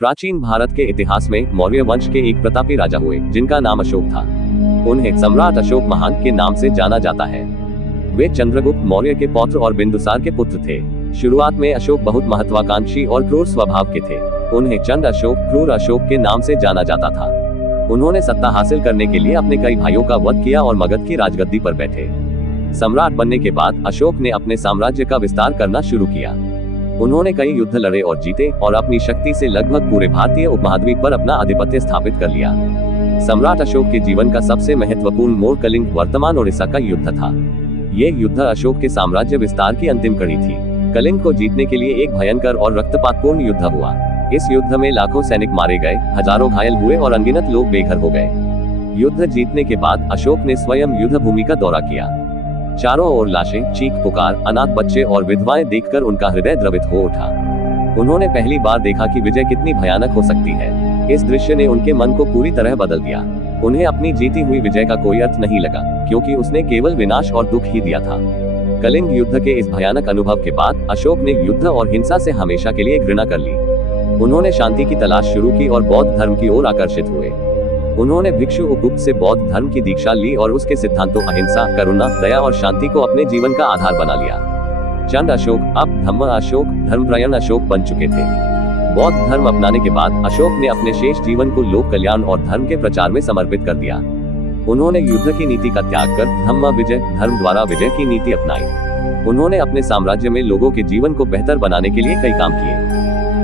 प्राचीन भारत के इतिहास में मौर्य वंश के एक प्रतापी राजा हुए जिनका नाम अशोक था। उन्हें सम्राट अशोक महान के नाम से जाना जाता है। वे चंद्रगुप्त मौर्य के पौत्र और बिंदुसार के पुत्र थे। शुरुआत में अशोक बहुत महत्वाकांक्षी और क्रूर स्वभाव के थे। उन्हें चंद अशोक, क्रूर अशोक के नाम से जाना जाता था। उन्होंने सत्ता हासिल करने के लिए अपने कई भाइयों का वध किया और मगध की राजगद्दी पर बैठे। सम्राट बनने के बाद अशोक ने अपने साम्राज्य का विस्तार करना शुरू किया। उन्होंने कई युद्ध लड़े और जीते और अपनी शक्ति से लगभग पूरे भारतीय उपमहाद्वीप पर अपना आधिपत्य स्थापित कर लिया। सम्राट अशोक के जीवन का सबसे महत्वपूर्ण मोड़ कलिंग, वर्तमान ओडिशा का युद्ध था। ये युद्ध अशोक के साम्राज्य विस्तार की अंतिम कड़ी थी। कलिंग को जीतने के लिए एक भयंकर और रक्तपातपूर्ण युद्ध हुआ। इस युद्ध में लाखों सैनिक मारे गए, हजारों घायल हुए और अनगिनत लोग बेघर हो गए। युद्ध जीतने के बाद अशोक ने स्वयं युद्ध भूमि का दौरा किया। चारों ओर लाशें, चीख पुकार, अनाथ बच्चे और विधवाएं देखकर उनका हृदय द्रवित हो उठा। उन्होंने पहली बार देखा कि विजय कितनी भयानक हो सकती है। इस दृश्य ने उनके मन को पूरी तरह बदल दिया। उन्हें अपनी जीती हुई विजय का कोई अर्थ नहीं लगा, क्योंकि उसने केवल विनाश और दुख ही दिया था। कलिंग युद्ध के इस भयानक अनुभव के बाद अशोक ने युद्ध और हिंसा से हमेशा के लिए घृणा कर ली। उन्होंने शांति की तलाश शुरू की और बौद्ध धर्म की ओर आकर्षित हुए। उन्होंने भिक्षु उपगुप्त से बौद्ध धर्म की दीक्षा ली और उसके सिद्धांतों अहिंसा, करुणा, दया और शांति को अपने जीवन का आधार बना लिया। चंद अशोक अब धम्म अशोक, धर्मपरायण अशोक बन चुके थे। बौद्ध धर्म अपनाने के बाद अशोक ने अपने शेष जीवन को लोक कल्याण और धर्म के प्रचार में समर्पित कर दिया। उन्होंने युद्ध की नीति का त्याग कर धम्म विजय, धर्म द्वारा विजय की नीति अपनाई। उन्होंने अपने साम्राज्य में लोगों के जीवन को बेहतर बनाने के लिए कई काम किए।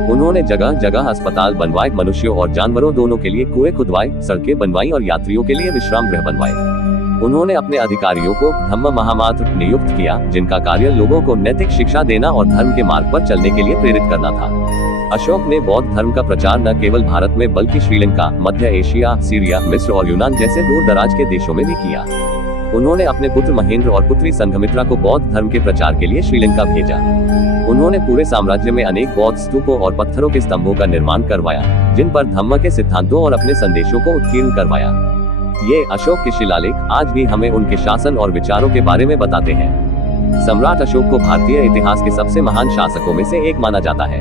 उन्होंने जगह जगह अस्पताल बनवाए, मनुष्यों और जानवरों दोनों के लिए कुएं खुदवाए, सड़कें बनवाई और यात्रियों के लिए विश्राम गृह बनवाए। उन्होंने अपने अधिकारियों को धम्म महामात्र नियुक्त किया, जिनका कार्य लोगों को नैतिक शिक्षा देना और धर्म के मार्ग पर चलने के लिए प्रेरित करना था। अशोक ने बौद्ध धर्म का प्रचार न केवल भारत में बल्कि श्रीलंका, मध्य एशिया, सीरिया, मिस्र और यूनान जैसे दूर दराज के देशों में भी किया। उन्होंने अपने पुत्र महेंद्र और पुत्री संघमित्रा को बौद्ध धर्म के प्रचार के लिए श्रीलंका भेजा। उन्होंने पूरे साम्राज्य में अनेक बौद्ध स्तूपों और पत्थरों के स्तंभों का निर्माण करवाया, जिन पर धम्म के सिद्धांतों और अपने संदेशों को उत्कीर्ण करवाया। ये अशोक के शिलालेख आज भी हमें उनके शासन और विचारों के बारे में बताते हैं। सम्राट अशोक को भारतीय इतिहास के सबसे महान शासकों में से एक माना जाता है।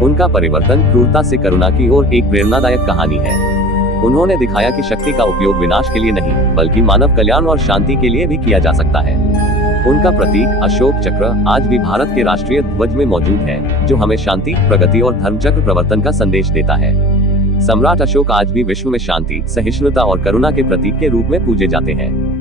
उनका परिवर्तन क्रूरता से करुणा की ओर एक प्रेरणादायक कहानी है। उन्होंने दिखाया कि शक्ति का उपयोग विनाश के लिए नहीं, बल्कि मानव कल्याण और शांति के लिए भी किया जा सकता है। उनका प्रतीक अशोक चक्र आज भी भारत के राष्ट्रीय ध्वज में मौजूद है, जो हमें शांति, प्रगति और धर्मचक्र प्रवर्तन का संदेश देता है। सम्राट अशोक आज भी विश्व में शांति, सहिष्णुता और करुणा के प्रतीक के रूप में पूजे जाते हैं।